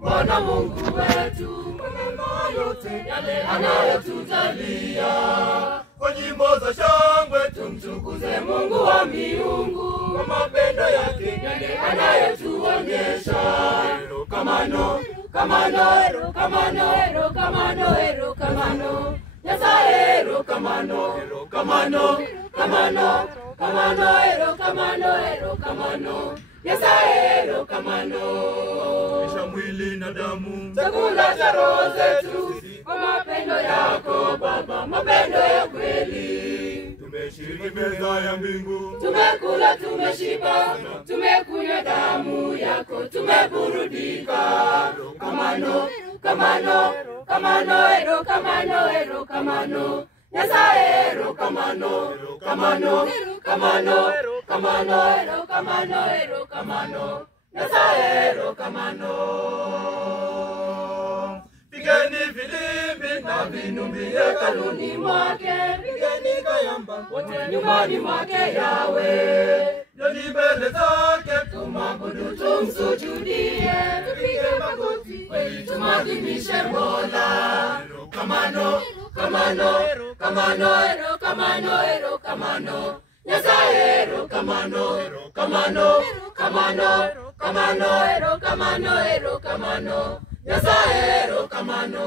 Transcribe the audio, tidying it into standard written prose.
Bwana Mungu wetu, kwa mema yote yale anayotujalia. Kwa nyimbo za shangwe tumtukuze Mungu wa miungu, kwa mapendo yake yale anayotuonyesha. Erokamano, kamano, erokamano, erokamano, erokamano. Nyasaye erokamano, erokamano, kamano, kamano, erokamano, erokamano. Nyasaye erokamano. Isha mwili na damu, chakula cha roho zetu, kwa mapendo yako Baba, mapendo ya kweli. Tumeshiriki meza ya mbingu, tumekula, tumeshiba, tumekunywa damu yako, tumeburudika. Kamano, kamano, kamano, erokamano, erokamano. Nyasaye erokamano, kamano, kamano, kamano, erokamano, erokamano. Nyasaye erokamano. Pigeni filimbi na vinumbi hekaluni mwake, pigeni kayamba wote nyumbani mwake Yawe. Njoni mbele zake tumwabudu, tumsujudie, tupige magoti kweli tumadhimishe Mola. Erokamano, kamano, kamano, erokamano, erokamano. Nyasaye erokamano, kamano, kamano, kamano, erokamano, erokamano. Nyasaye erokamano.